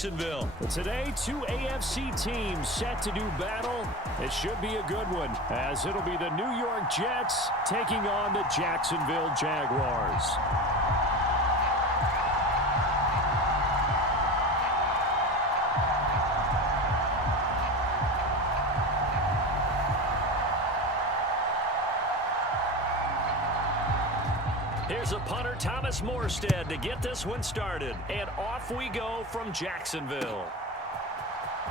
Jacksonville. Today, two AFC teams set to do battle. It should be a good one, as it'll be the New York Jets taking on the Jacksonville Jaguars. Here's a punter, Thomas Morstead, to get this one started. And off we go from Jacksonville.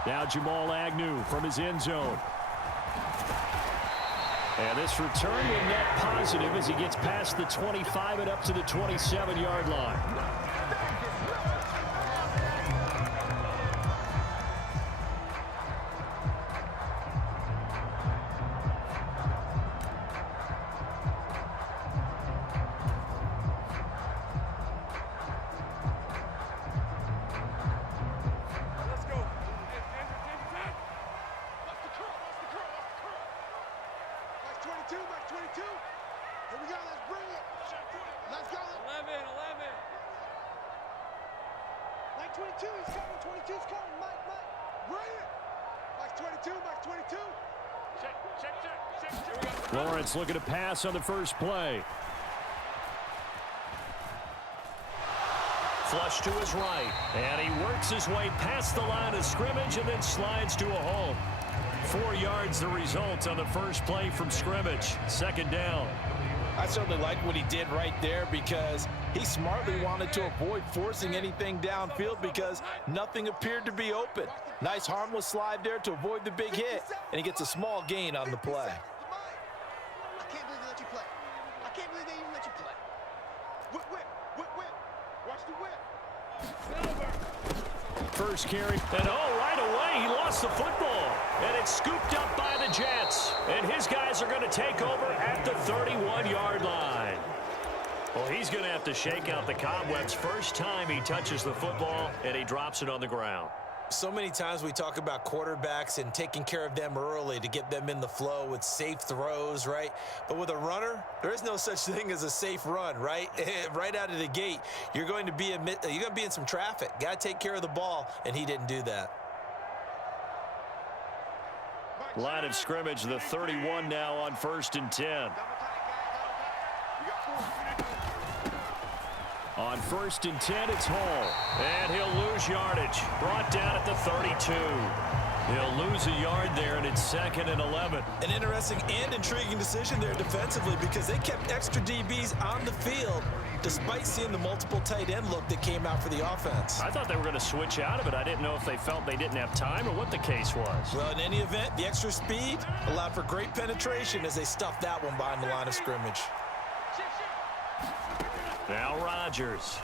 Now Jamal Agnew from his end zone. And this return will net positive as he gets past the 25 and up to the 27-yard line. Lawrence looking to pass on the first play. Flush to his right. And he works his way past the line of scrimmage and then slides to a hole. 4 yards the result on the first play from scrimmage. Second down. I certainly like what he did right there because he smartly wanted to avoid forcing anything downfield because nothing appeared to be open. Nice harmless slide there to avoid the big hit, and he gets a small gain on the play. I can't believe they let you play. I can't believe they even let you play. Whip, whip, whip, whip. Watch the whip. First carry. And right away, he lost the football. And it's scooped up by the Jets. And his guys are going to take over at the 31-yard line. Well, he's going to have to shake out the cobwebs first time he touches the football, and he drops it on the ground. So many times we talk about quarterbacks and taking care of them early to get them in the flow with safe throws, right? But with a runner, there is no such thing as a safe run, right? Right out of the gate, you're going to be in some traffic. Got to take care of the ball, and he didn't do that. Line of scrimmage, the 31 now on 1st and 10. On 1st and 10, it's Hall. And he'll lose yardage. Brought down at the 32. He'll lose a yard there, and it's 2nd and 11. An interesting and intriguing decision there defensively because they kept extra DBs on the field despite seeing the multiple tight end look that came out for the offense. I thought they were going to switch out of it. I didn't know if they felt they didn't have time or what the case was. Well, in any event, the extra speed allowed for great penetration as they stuffed that one behind the line of scrimmage. Now Rodgers.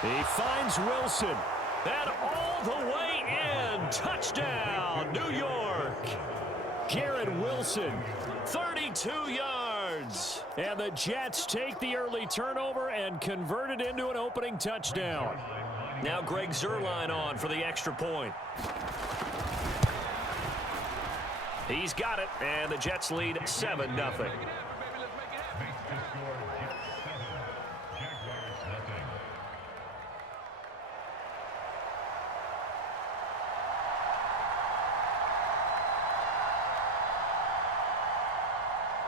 He finds Wilson. And all the way in. Touchdown, New York. Garrett Wilson, 32 yards. And the Jets take the early turnover and convert it into an opening touchdown. Now Greg Zuerlein on for the extra point. He's got it, and the Jets lead 7-0.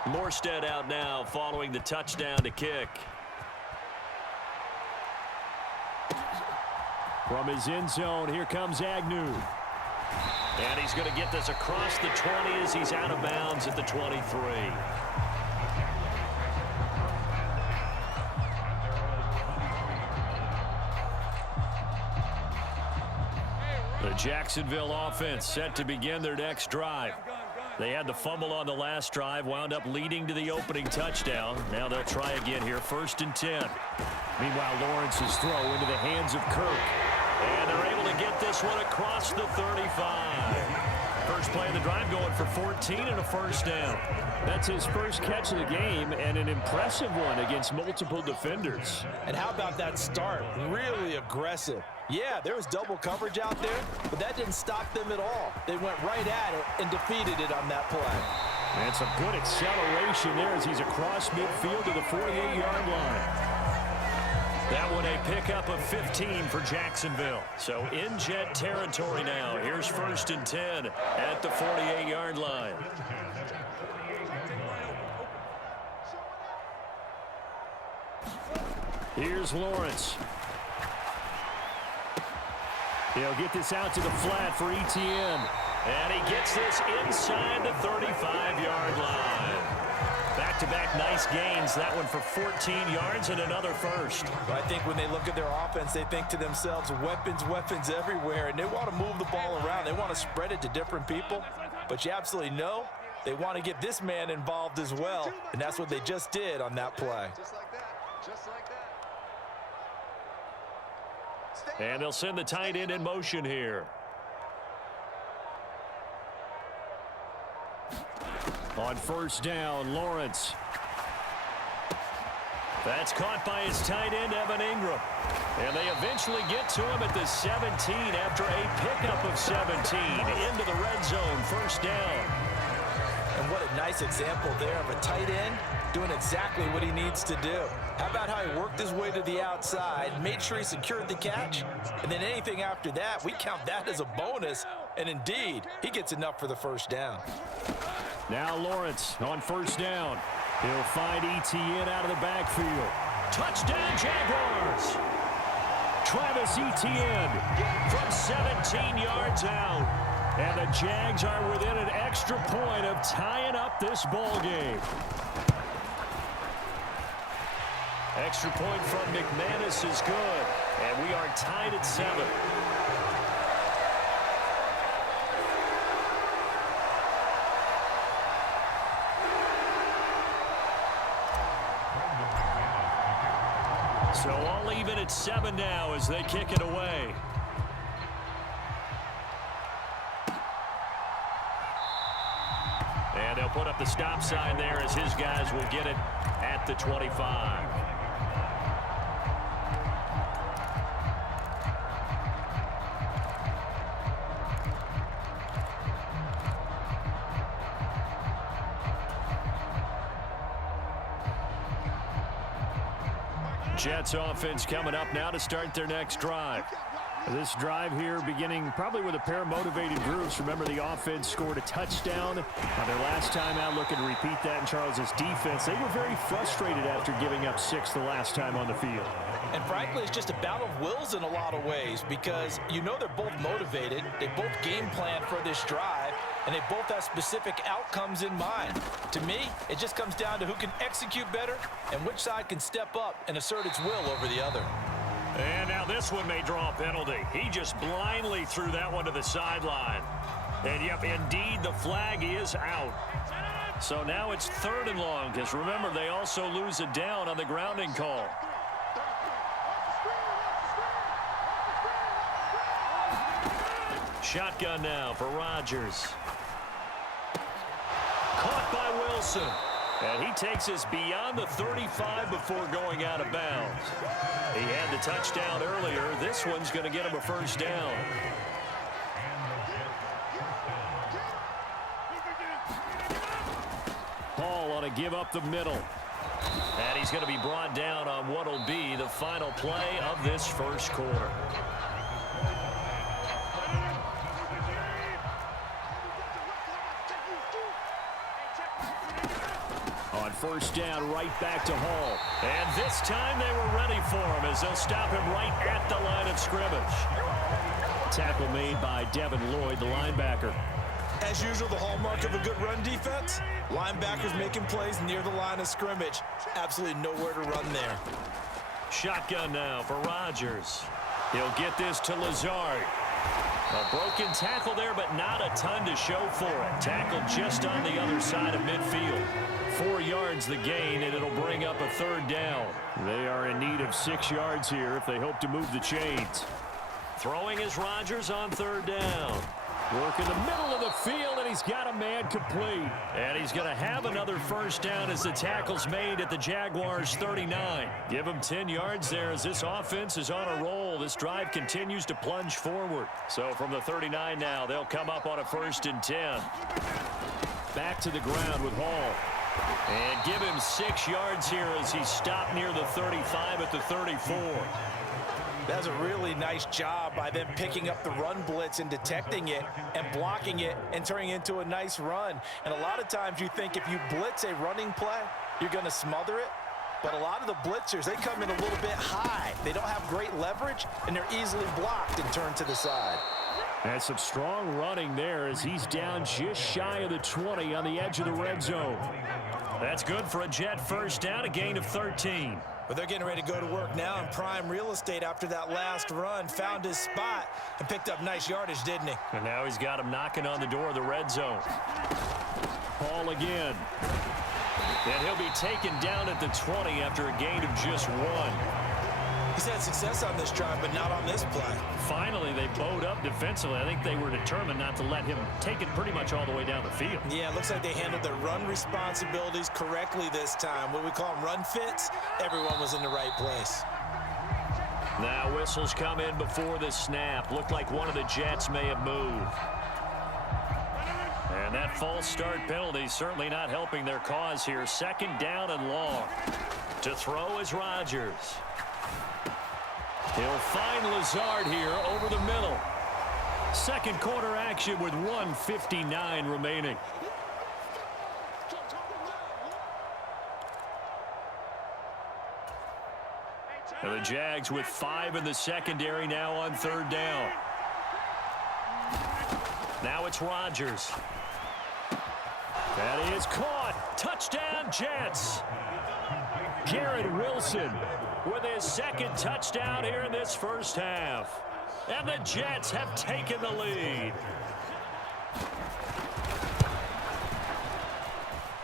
Morstead out now following the touchdown to kick. From his end zone, here comes Agnew. And he's going to get this across the 20 as he's out of bounds at the 23. The Jacksonville offense set to begin their next drive. They had the fumble on the last drive, wound up leading to the opening touchdown. Now they'll try again here, 1st and 10. Meanwhile, Lawrence's throw into the hands of Kirk. And they're able to get this one across the 35. First play of the drive going for 14 and a first down. That's his first catch of the game and an impressive one against multiple defenders. And how about that start? Really aggressive. Yeah, there was double coverage out there, but that didn't stop them at all. They went right at it and defeated it on that play. And some good acceleration there as he's across midfield to the 48-yard line. That one a pickup of 15 for Jacksonville. So in Jet territory now. Here's 1st and 10 at the 48-yard line. Here's Lawrence. He'll get this out to the flat for Etienne. And he gets this inside the 35-yard line. Back-to-back nice gains. That one for 14 yards and another first. I think when they look at their offense, they think to themselves, weapons, weapons everywhere, and they want to move the ball around. They want to spread it to different people, but you absolutely know they want to get this man involved as well, and that's what they just did on that play. Just like that. Just like that. And they'll send the tight end in motion here. On 1st down, Lawrence. That's caught by his tight end, Evan Ingram. And they eventually get to him at the 17 after a pickup of 17 into the red zone, 1st down. And what a nice example there of a tight end doing exactly what he needs to do. How about how he worked his way to the outside, made sure he secured the catch, and then anything after that, we count that as a bonus. And indeed, he gets enough for the 1st down. Now Lawrence on 1st down. He'll find Etienne out of the backfield. Touchdown, Jaguars! Travis Etienne from 17 yards out. And the Jags are within an extra point of tying up this ball game. Extra point from McManus is good. And we are tied at 7. So all even at 7 now as they kick it away. And they'll put up the stop sign there as his guys will get it at the 25. Jets offense coming up now to start their next drive. This drive here beginning probably with a pair of motivated groups. Remember, the offense scored a touchdown on their last time out. Looking to repeat that in Charles's defense. They were very frustrated after giving up 6 the last time on the field. And frankly, it's just a battle of wills in a lot of ways because you know they're both motivated. They both game plan for this drive, and they both have specific outcomes in mind. To me, it just comes down to who can execute better and which side can step up and assert its will over the other. And now this one may draw a penalty. He just blindly threw that one to the sideline. And yep, indeed, the flag is out. So now it's 3rd and long because remember, they also lose a down on the grounding call. Shotgun now for Rodgers. Caught by Wilson. And he takes us beyond the 35 before going out of bounds. He had the touchdown earlier. This one's going to get him a 1st down. Hall on a give up the middle. And he's going to be brought down on what will be the final play of this 1st quarter. On 1st down, right back to Hall. And this time they were ready for him as they'll stop him right at the line of scrimmage. Tackle made by Devin Lloyd, the linebacker. As usual, the hallmark of a good run defense, linebackers making plays near the line of scrimmage. Absolutely nowhere to run there. Shotgun now for Rodgers. He'll get this to Lazard. A broken tackle there, but not a ton to show for it. Tackled just on the other side of midfield. 4 yards the gain, and it'll bring up a 3rd down. They are in need of 6 yards here if they hope to move the chains. Throwing is Rodgers on 3rd down. Work in the middle of the field, and he's got a man complete. And he's going to have another 1st down as the tackle's made at the Jaguars' 39. Give him 10 yards there as this offense is on a roll. This drive continues to plunge forward. So from the 39 now, they'll come up on a 1st and 10. Back to the ground with Hall. And give him 6 yards here as he stopped near the 35 at the 34. That's a really nice job by them picking up the run blitz and detecting it and blocking it and turning it into a nice run. And a lot of times you think if you blitz a running play, you're going to smother it. But a lot of the blitzers, they come in a little bit high. They don't have great leverage, and they're easily blocked and turned to the side. And some strong running there as he's down just shy of the 20 on the edge of the red zone. That's good for a Jet first down, a gain of 13. But they're getting ready to go to work now in prime real estate after that last run. Found his spot and picked up nice yardage, didn't he? And now he's got him knocking on the door of the red zone. Ball again. And he'll be taken down at the 20 after a gain of just 1. He's had success on this drive, but not on this play. Finally, they bowed up defensively. I think they were determined not to let him take it pretty much all the way down the field. Yeah, it looks like they handled their run responsibilities correctly this time. What we call them run fits, everyone was in the right place. Now whistles come in before the snap. Looked like one of the Jets may have moved. And that false start penalty certainly not helping their cause here. 2nd down and long. To throw is Rodgers. He'll find Lazard here over the middle. Second quarter action with 1:59 remaining. And the Jags with 5 in the secondary now on 3rd down. Now it's Rodgers. That is caught. Touchdown, Jets. Garrett Wilson with his 2nd touchdown here in this first half. And the Jets have taken the lead.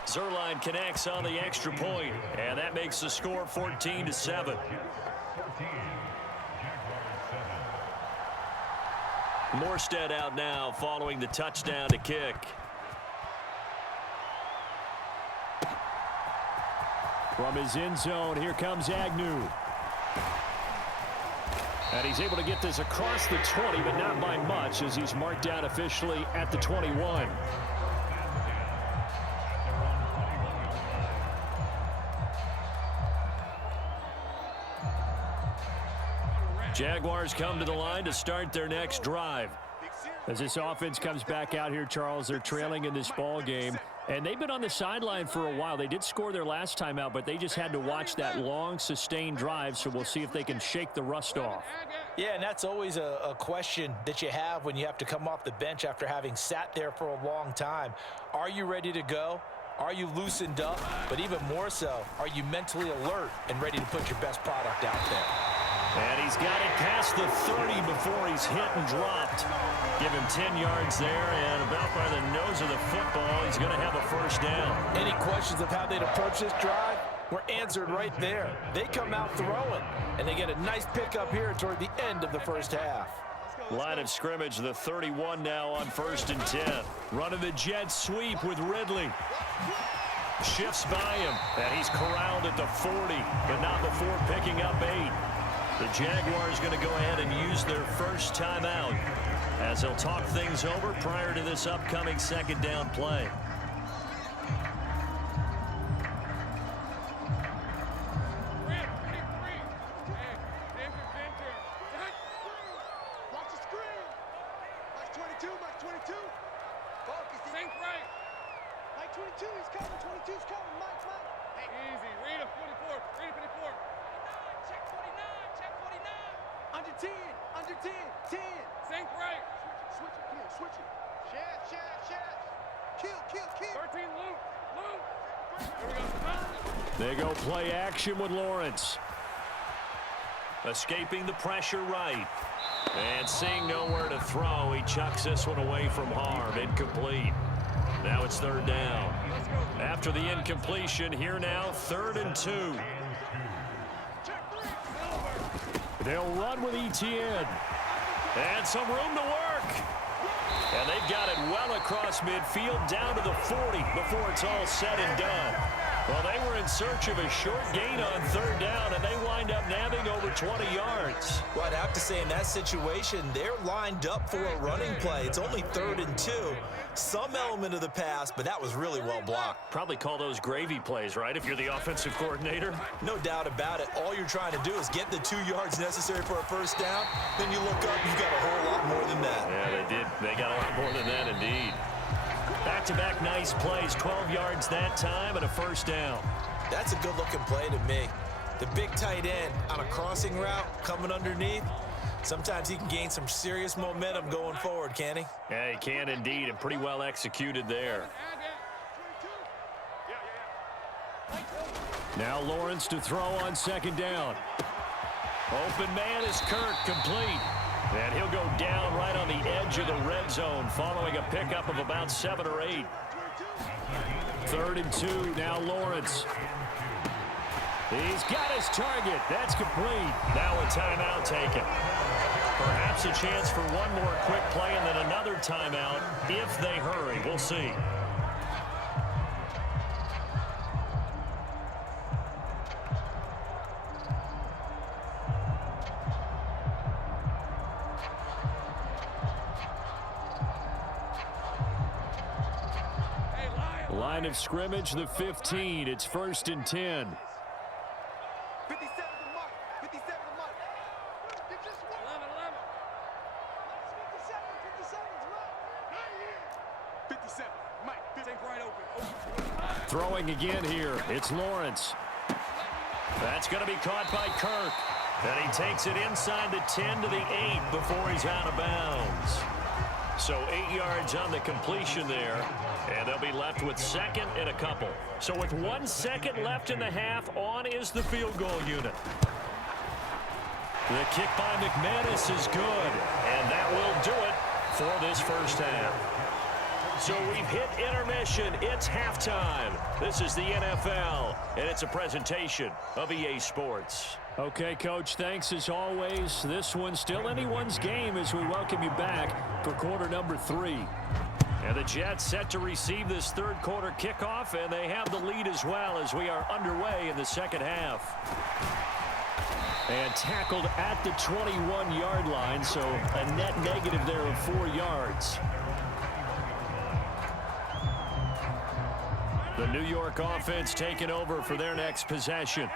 Zerline connects on the extra point, and that makes the score 14-7. Morstead out now following the touchdown to kick. From his end zone, here comes Agnew. And he's able to get this across the 20, but not by much as he's marked down officially at the 21. Jaguars come to the line to start their next drive. As this offense comes back out here, Charles, they're trailing in this ball game. And they've been on the sideline for a while. They did score their last time out, but they just had to watch that long, sustained drive, so we'll see if they can shake the rust off. Yeah, and that's always a question that you have when you have to come off the bench after having sat there for a long time. Are you ready to go? Are you loosened up? But even more so, are you mentally alert and ready to put your best product out there? And he's got it past the 30 before he's hit and dropped. Give him 10 yards there, and about by the nose of the football, he's going to have a first down. Any questions of how they'd approach this drive were answered right there. They come out throwing, and they get a nice pickup here toward the end of the first half. Line of scrimmage, the 31 now on 1st and 10. Running the jet sweep with Ridley. Shifts by him, and he's corralled at the 40, but not before picking up 8. The Jaguars going to go ahead and use their first timeout as they'll talk things over prior to this upcoming 2nd down play. Watch the screen. Mike 22, Mike 22. Focus. Think right. Mike 22, he's coming. 22's coming. Mike. Hey. Easy. Read him. 44. Read him 44. Check 49. Check 49. Under 10. Under 10. 10. Think right. Switch it. Kill. Switch it. Chef. Kill. 13. Luke. There we go. They go play action with Lawrence. Escaping the pressure right. And seeing nowhere to throw, he chucks this one away from harm. Incomplete. Now it's 3rd down. After the incompletion, here now, 3rd and 2. They'll run with Etienne. And some room to work. And they've got it well across midfield down to the 40 before it's all said and done. Well, they were in search of a short gain on third down, and they wind up nabbing over 20 yards. Well, I'd have to say in that situation, they're lined up for a running play. It's only 3rd and 2. Some element of the pass, but that was really well blocked. Probably call those gravy plays, right, if you're the offensive coordinator? No doubt about it. All you're trying to do is get the 2 yards necessary for a first down. Then you look up, you've got a whole lot more than that. Yeah, they did. They got a lot more than that, indeed. Back-to-back nice plays, 12 yards that time and a first down. That's a good-looking play to me. The big tight end on a crossing route coming underneath. Sometimes he can gain some serious momentum going forward, can he? Yeah, he can indeed, and pretty well executed there. Now Lawrence to throw on second down. Open man is Kirk, complete. And he'll go down right on the edge of the red zone following a pickup of about 7 or 8. 3rd and 2, now Lawrence. He's got his target. That's complete. Now a timeout taken. Perhaps a chance for one more quick play and then another timeout if they hurry. We'll see. Line of scrimmage, the 15. It's 1st and 10. 57 to Mike. 57 to Mike. Get this one. 11, 11. 57 to Mike. 57. Mike, take right open. Throwing again here. It's Lawrence. That's going to be caught by Kirk. And he takes it inside the 10 to the 8 before he's out of bounds. So 8 yards on the completion there. And they'll be left with 2nd and a couple. So with 1 second left in the half, on is the field goal unit. The kick by McManus is good. And that will do it for this first half. So we've hit intermission. It's halftime. This is the NFL, and it's a presentation of EA Sports. Okay, Coach, thanks as always. This one's still anyone's game as we welcome you back for quarter number 3. And the Jets set to receive this 3rd quarter kickoff, and they have the lead as well as we are underway in the second half. And tackled at the 21-yard line, so a net negative there of 4 yards. The New York offense taking over for their next possession.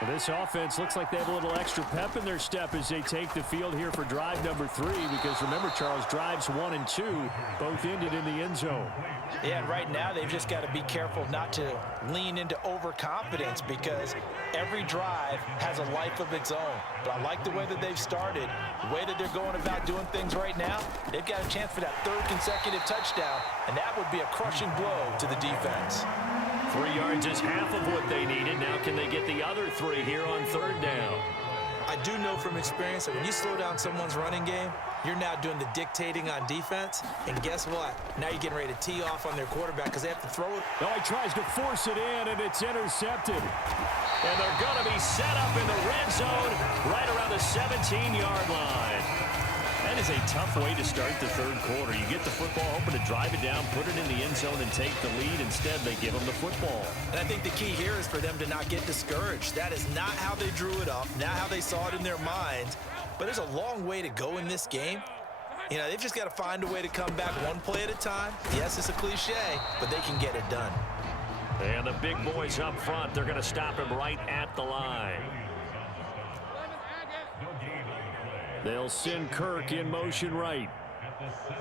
Well, this offense looks like they have a little extra pep in their step as they take the field here for drive number 3, because remember, Charles, drives 1 and 2 both ended in the end zone. Yeah, and right now they've just got to be careful not to lean into overconfidence, because every drive has a life of its own. But I like the way that they've started, the way that they're going about doing things right now. They've got a chance for that 3rd consecutive touchdown, and that would be a crushing blow to the defense. 3 yards is half of what they needed. Now can they get the other 3 here on 3rd down? I do know from experience that when you slow down someone's running game, you're now doing the dictating on defense. And guess what? Now you're getting ready to tee off on their quarterback because they have to throw it. No, he tries to force it in, and it's intercepted. And they're going to be set up in the red zone right around the 17-yard line. That is a tough way to start the 3rd quarter. You get the football, hoping to drive it down, put it in the end zone, and take the lead. Instead, they give them the football. And I think the key here is for them to not get discouraged. That is not how they drew it up, not how they saw it in their minds. But there's a long way to go in this game. You know, they've just got to find a way to come back one play at a time. Yes, it's a cliche, but they can get it done. And the big boys up front, they're going to stop him right at the line. They'll send Kirk in motion right. Let's go.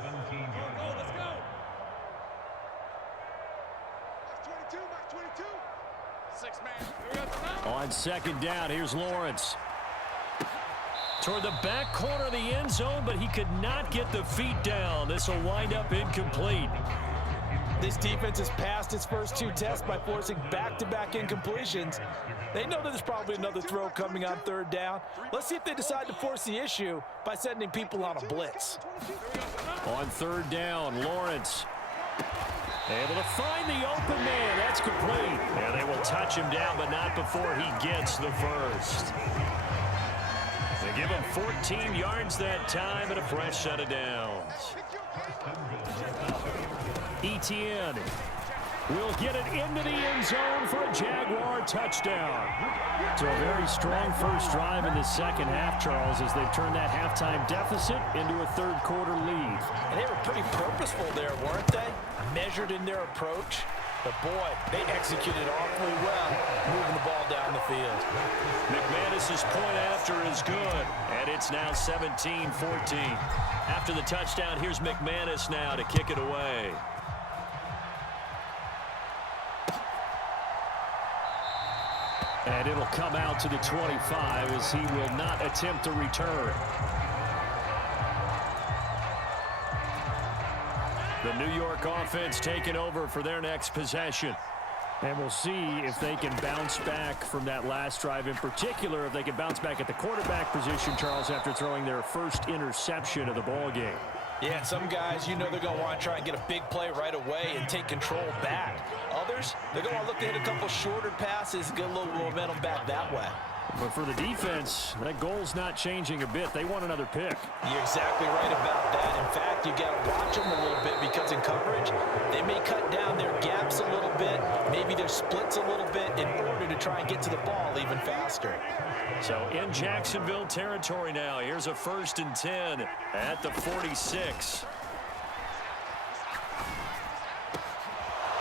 Max 22, Max 22. 6 man. On second down, here's Lawrence. Toward the back corner of the end zone, but he could not get the feet down. This will wind up incomplete. This defense has passed its first 2 tests by forcing back-to-back incompletions. They know that there's probably another throw coming on 3rd down. Let's see if they decide to force the issue by sending people on a blitz. On 3rd down, Lawrence able to find the open man. That's complete. Yeah, they will touch him down, but not before he gets the first. They give him 14 yards that time and a fresh set of downs. Etienne will get it into the end zone for a Jaguar touchdown. So a very strong first drive in the second half, Charles, as they've turned that halftime deficit into a third-quarter lead. And they were pretty purposeful there, weren't they? Measured in their approach. But, boy, they executed awfully well, moving the ball down the field. McManus's point after is good, and it's now 17-14. After the touchdown, here's McManus now to kick it away. And it'll come out to the 25 as he will not attempt to return. The New York offense taking over for their next possession. And we'll see if they can bounce back from that last drive, in particular, if they can bounce back at the quarterback position, Charles, after throwing their first interception of the ball game. Yeah, some guys, you know they're going to want to try and get a big play right away and take control back. Others, they're going to look to hit a couple shorter passes, get a little momentum back that way. But for the defense, that goal's not changing a bit. They want another pick. You're exactly right about that. In fact, you got to watch them a little bit because in coverage, they may cut down their gaps a little bit, maybe their splits a little bit in order to try and get to the ball even faster. So in Jacksonville territory now, here's a 1st and 10 at the 46.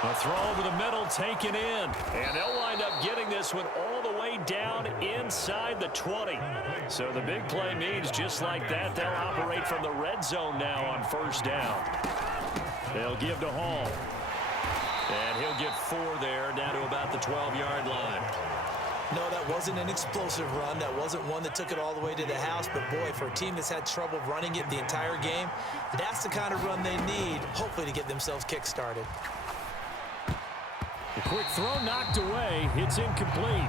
A throw over the middle taken in. And they'll wind up getting this one all the way down inside the 20. So the big play means just like that, they'll operate from the red zone now on 1st down. They'll give to Hall. And he'll get 4 there, down to about the 12-yard line. No, that wasn't an explosive run. That wasn't one that took it all the way to the house. But, boy, for a team that's had trouble running it the entire game, that's the kind of run they need, hopefully, to get themselves kick-started. The quick throw knocked away. It's incomplete.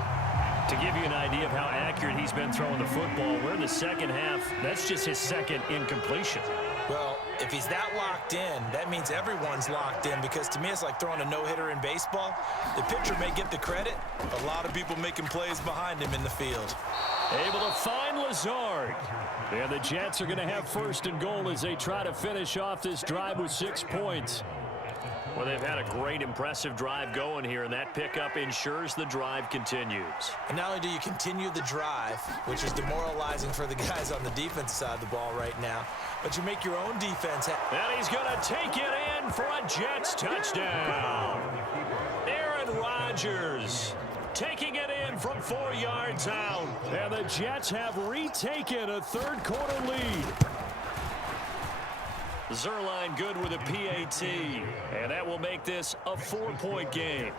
To give you an idea of how accurate he's been throwing the football, we're in the second half. That's just his second incompletion. Well, if he's that locked in, that means everyone's locked in, because to me it's like throwing a no-hitter in baseball. The pitcher may get the credit. A lot of people making plays behind him in the field. Able to find Lazard. And the Jets are going to have 1st and goal as they try to finish off this drive with 6 points. Well, they've had a great, impressive drive going here, and that pickup ensures the drive continues. And not only do you continue the drive, which is demoralizing for the guys on the defense side of the ball right now, but you make your own defense. And he's going to take it in for a Jets touchdown. Aaron Rodgers taking it in from 4 yards out. And the Jets have retaken a third-quarter lead. Zerline good with a PAT, and that will make this a 4-point game.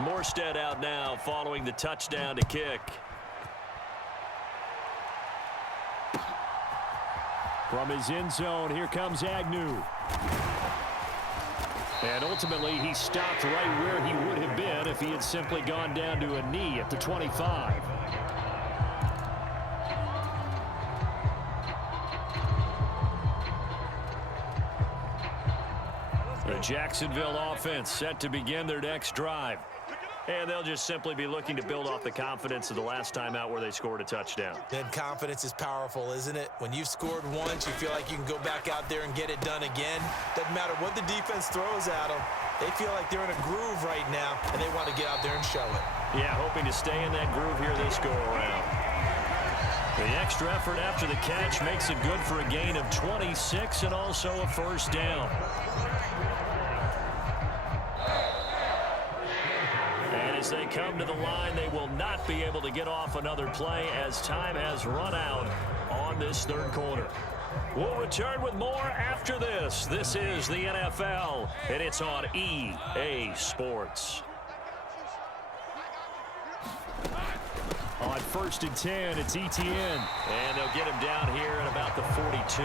Morstead out now following the touchdown to kick. From his end zone, here comes Agnew. And ultimately, he stopped right where he would have been if he had simply gone down to a knee at the 25. The Jacksonville offense set to begin their next drive. And they'll just simply be looking to build off the confidence of the last time out where they scored a touchdown. Then confidence is powerful, isn't it? When you've scored once, you feel like you can go back out there and get it done again. Doesn't matter what the defense throws at them. They feel like they're in a groove right now, and they want to get out there and show it. Yeah, hoping to stay in that groove here this go-around. The extra effort after the catch makes it good for a gain of 26 and also a 1st down. As they come to the line, they will not be able to get off another play as time has run out on this third quarter. We'll return with more after this. This is the NFL, and it's on EA Sports. On 1st and 10, it's Etienne. And they'll get him down here at about the 42.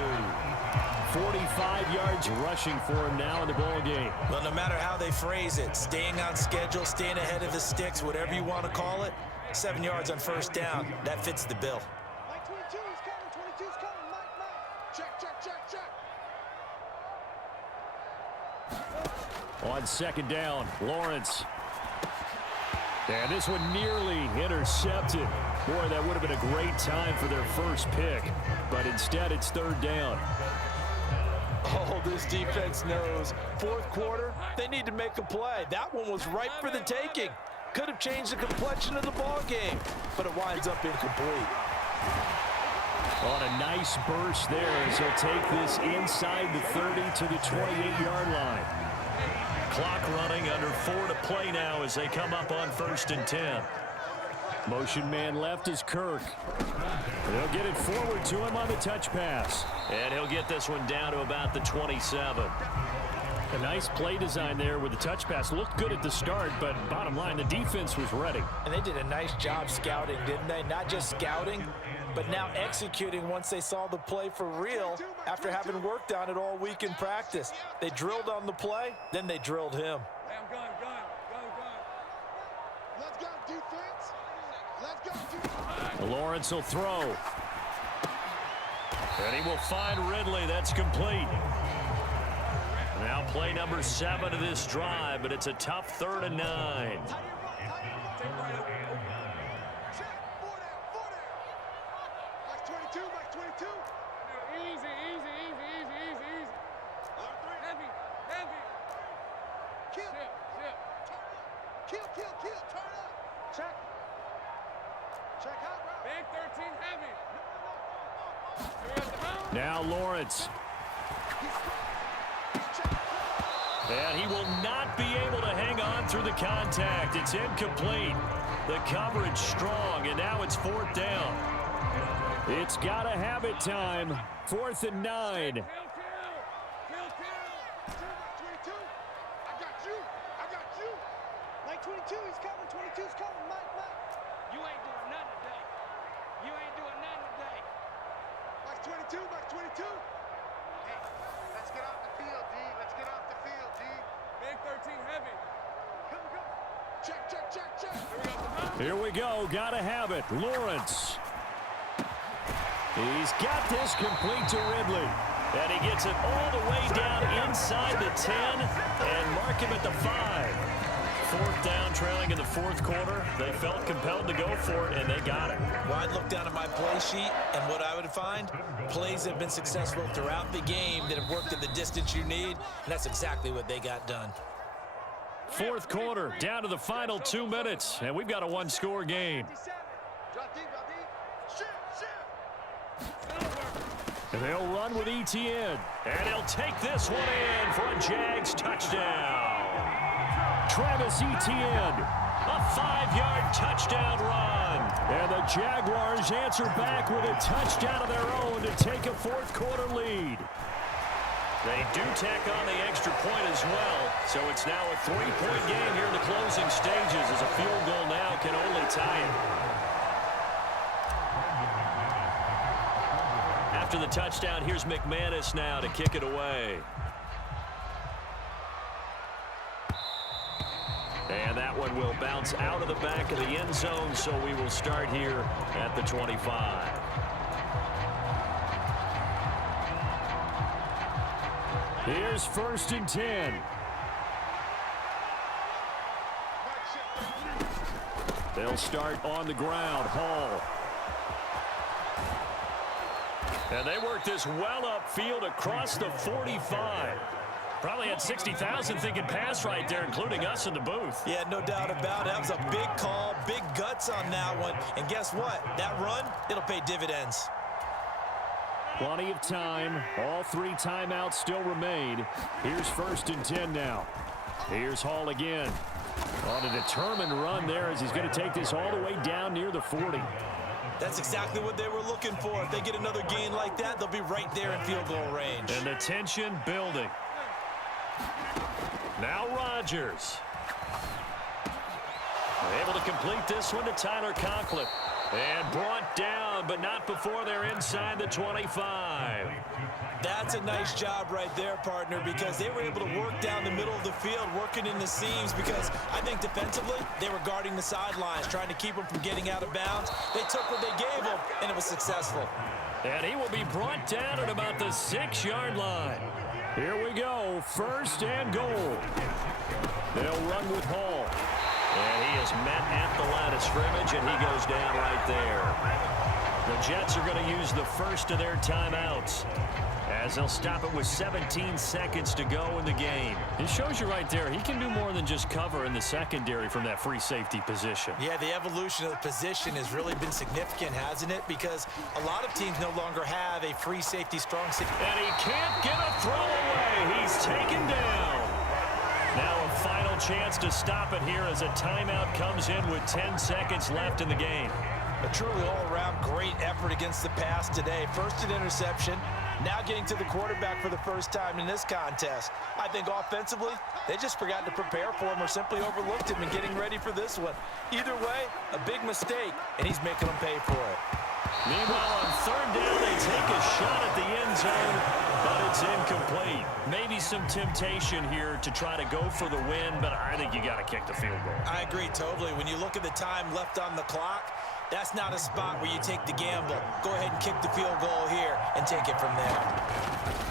45 yards rushing for him now in the ball game. Well, no matter how they phrase it, staying on schedule, staying ahead of the sticks, whatever you want to call it, 7 yards on 1st down, that fits the bill. Mike 22 is coming, 22's coming, Mike. Check, check, check, check. On second down, Lawrence. And this one nearly intercepted. Boy, that would have been a great time for their first pick. But instead, it's third down. Oh, this defense knows. Fourth quarter, they need to make a play. That one was ripe for the taking. Could have changed the complexion of the ball game, but it winds up incomplete. On a nice burst there as he'll take this inside the 30 to the 28-yard line. Clock running, under 4 to play now as they come up on 1st and 10. Motion man left is Kirk. They'll get it forward to him on the touch pass. And he'll get this one down to about the 27. A nice play design there with the touch pass. Looked good at the start, but bottom line, the defense was ready. And they did a nice job scouting, didn't they? Not just scouting, but now executing once they saw the play for real after having worked on it all week in practice. They drilled on the play, then they drilled him. Let's go, defense. Let's go, defense. Lawrence will throw. And he will find Ridley. That's complete. Now play number 7 of this drive, but it's a tough 3rd and 9. Now Lawrence. And he will not be able to hang on through the contact. It's incomplete. The coverage strong, and now it's 4th down. It's got to have it time. 4th and 9. Like 22, he's coming. 22's coming. Mike. You ain't doing nothing today. You ain't doing nothing today. Mike 22, Mike 22. Hey, let's get off the field, D. Let's get off the field, D. Big 13 heavy. Come. Check. Here we go. Got to have it. Lawrence. He's got this complete to Ridley. And he gets it all the way down inside the 10 and mark him at the 5. 4th down, trailing in the 4th quarter. They felt compelled to go for it, and they got it. Well, I'd look down at my play sheet, and what I would find, plays that have been successful throughout the game that have worked at the distance you need, and that's exactly what they got done. 4th quarter, down to the final 2 minutes, and we've got a 1-score game. And they'll run with ETN, and he'll take this one in for a Jags touchdown. Travis Etienne, a 5-yard touchdown run. And the Jaguars answer back with a touchdown of their own to take a 4th quarter lead. They do tack on the extra point as well, so it's now a 3-point game here in the closing stages as a field goal now can only tie it. After the touchdown, here's McManus now to kick it away. And that one will bounce out of the back of the end zone, so we will start here at the 25. Here's 1st and 10. They'll start on the ground. Hall. And they work this well upfield across the 45. Probably had 60,000 thinking pass right there, including us in the booth. Yeah, no doubt about it. That was a big call, big guts on that one. And guess what? That run, it'll pay dividends. Plenty of time. All 3 timeouts still remain. Here's 1st and 10 now. Here's Hall again. On a determined run there as he's going to take this all the way down near the 40. That's exactly what they were looking for. If they get another gain like that, they'll be right there in field goal range. And the tension building. Now Rodgers. Able to complete this one to Tyler Conklin. And brought down, but not before they're inside the 25. That's a nice job right there, partner, because they were able to work down the middle of the field, working in the seams, because I think defensively they were guarding the sidelines, trying to keep them from getting out of bounds. They took what they gave them, and it was successful. And he will be brought down at about the 6-yard line. Here we go, first and goal. They'll run with Hall. And he is met at the line of scrimmage, and he goes down right there. The Jets are going to use the first of their timeouts as they'll stop it with 17 seconds to go in the game. It shows you right there, he can do more than just cover in the secondary from that free safety position. Yeah, the evolution of the position has really been significant, hasn't it? Because a lot of teams no longer have a free safety, strong safety. And he can't get a throw away. He's taken down. Now a final chance to stop it here as a timeout comes in with 10 seconds left in the game. A truly all-around great effort against the pass today. First an interception, now getting to the quarterback for the first time in this contest. I think offensively, they just forgot to prepare for him or simply overlooked him in getting ready for this one. Either way, a big mistake, and he's making them pay for it. Meanwhile, on third down, they take a shot at the end zone, but it's incomplete. Maybe some temptation here to try to go for the win, but I think you got to kick the field goal. I agree totally. When you look at the time left on the clock, that's not a spot where you take the gamble. Go ahead and kick the field goal here and take it from there.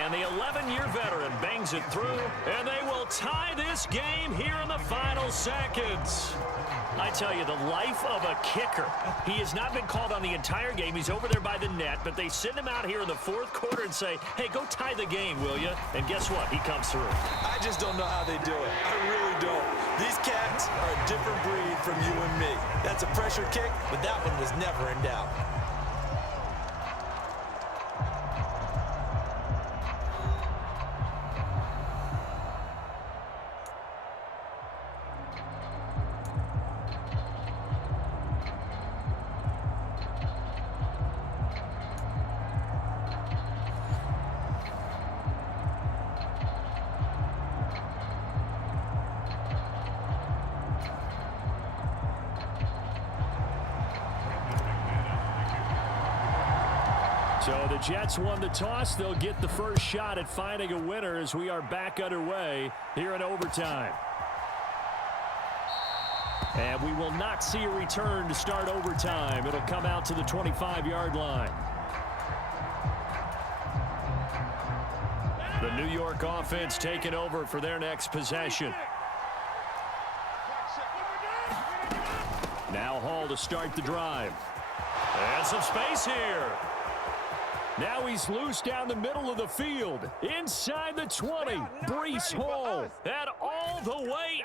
And the 11-year veteran bangs it through, and they will tie this game here in the final seconds. I tell you, the life of a kicker. He has not been called on the entire game. He's over there by the net, but they send him out here in the fourth quarter and say, hey, go tie the game, will you? And guess what? He comes through. I just don't know how they do it. I really don't. These cats are a different breed from you and me. That's a pressure kick, but that one was never in doubt. So the Jets won the toss. They'll get the first shot at finding a winner as we are back underway here in overtime. And we will not see a return to start overtime. It'll come out to the 25-yard line. The New York offense taking over for their next possession. Now Hall to start the drive. And some space here. Now he's loose down the middle of the field. Inside the 20. Breece Hall. And all the way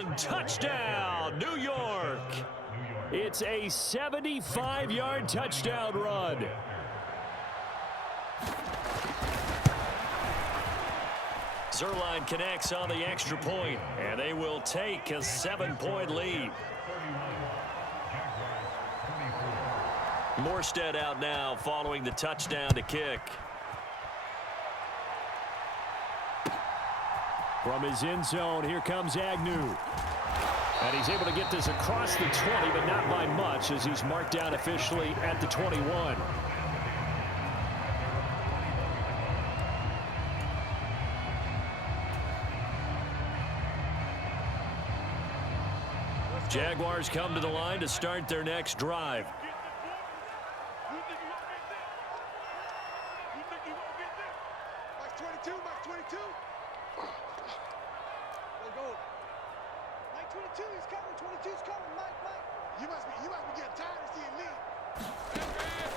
in. Touchdown, New York. It's a 75-yard touchdown run. Zerline connects on the extra point, and they will take a 7-point lead. Morstead out now following the touchdown to kick. From his end zone, here comes Agnew. And he's able to get this across the 20, but not by much as he's marked down officially at the 21. Jaguars come to the line to start their next drive.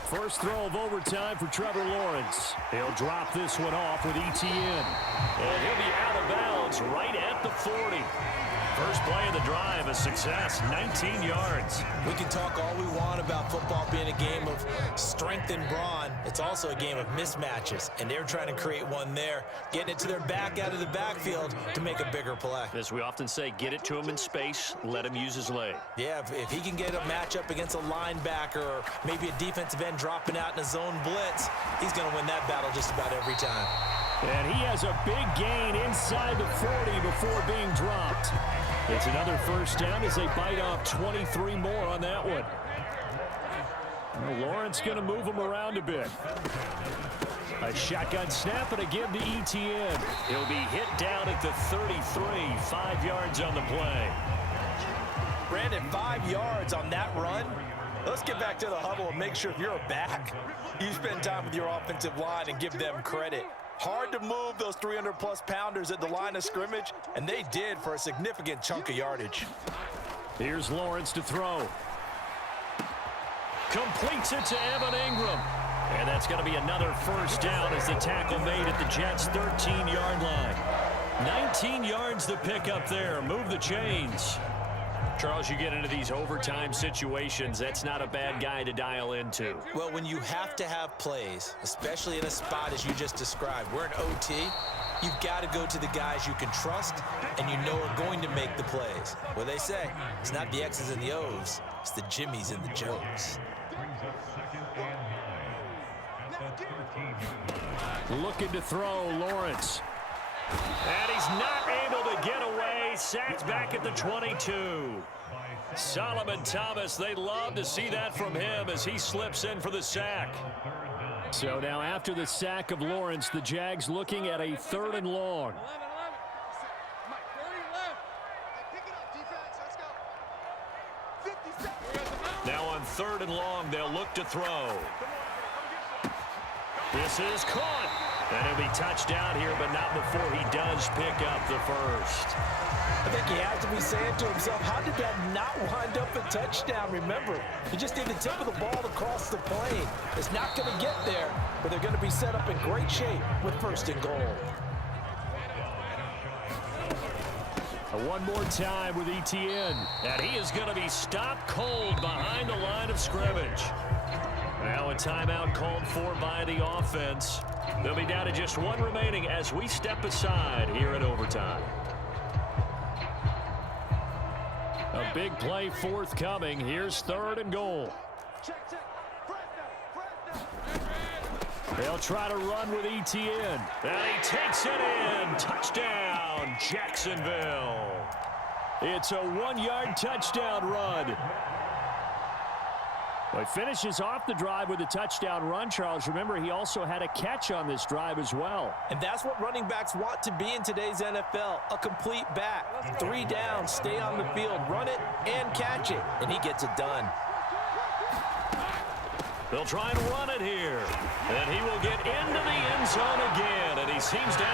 First throw of overtime for Trevor Lawrence. He'll drop this one off with ETN. And he'll be out of bounds right at the 40. First play of the drive, a success, 19 yards. We can talk all we want about football being a game of strength and brawn. It's also a game of mismatches, and they're trying to create one there, getting it to their back out of the backfield to make a bigger play. As we often say, get it to him in space, let him use his leg. Yeah, if he can get a matchup against a linebacker or maybe a defensive end dropping out in a zone blitz, he's going to win that battle just about every time. And he has a big gain inside the 40 before being dropped. It's another first down as they bite off 23 more on that one. Well, Lawrence going to move him around a bit. A shotgun snap and a give to ETN. He'll be hit down at the 33, 5 yards on the play. Brandon, 5 yards on that run. Let's get back to the huddle and make sure if you're a back, you spend time with your offensive line and give them credit. Hard to move those 300-plus pounders at the line of scrimmage, and they did for a significant chunk of yardage. Here's Lawrence to throw. Completes it to Evan Ingram. And that's going to be another first down as the tackle made at the Jets' 13-yard line. 19 yards to pick up there. Move the chains. Charles, you get into these overtime situations, that's not a bad guy to dial into. Well, when you have to have plays, especially in a spot as you just described, we're in OT, you've got to go to the guys you can trust and you know are going to make the plays. Well, they say it's not the X's and the O's, it's the Jimmies and the Joes. Looking to throw, Lawrence. And he's not able to get away. Sacked back at the 22. Solomon Thomas, they love to see that from him as he slips in for the sack. So now after the sack of Lawrence, the Jags looking at a 3rd and long. Now on 3rd and long, they'll look to throw. This is caught. And it'll be touchdown here, but not before he does pick up the first. I think he has to be saying to himself, how did that not wind up a touchdown? Remember, you just need the tip of the ball across the plane. It's not going to get there, but they're going to be set up in great shape with 1st and goal. One more time with Etienne. And he is going to be stopped cold behind the line of scrimmage. Now a timeout called for by the offense. They'll be down to just one remaining as we step aside here in overtime. A big play forthcoming. Here's 3rd and goal. They'll try to run with Etienne. And he takes it in. Touchdown, Jacksonville. It's a 1-yard touchdown run. Well, he finishes off the drive with a touchdown run, Charles. Remember, he also had a catch on this drive as well. And that's what running backs want to be in today's NFL, a complete back. 3 downs, stay on the field, run it, and catch it. And he gets it done. They'll try and run it here. And he will get into the end zone again. And he seems to have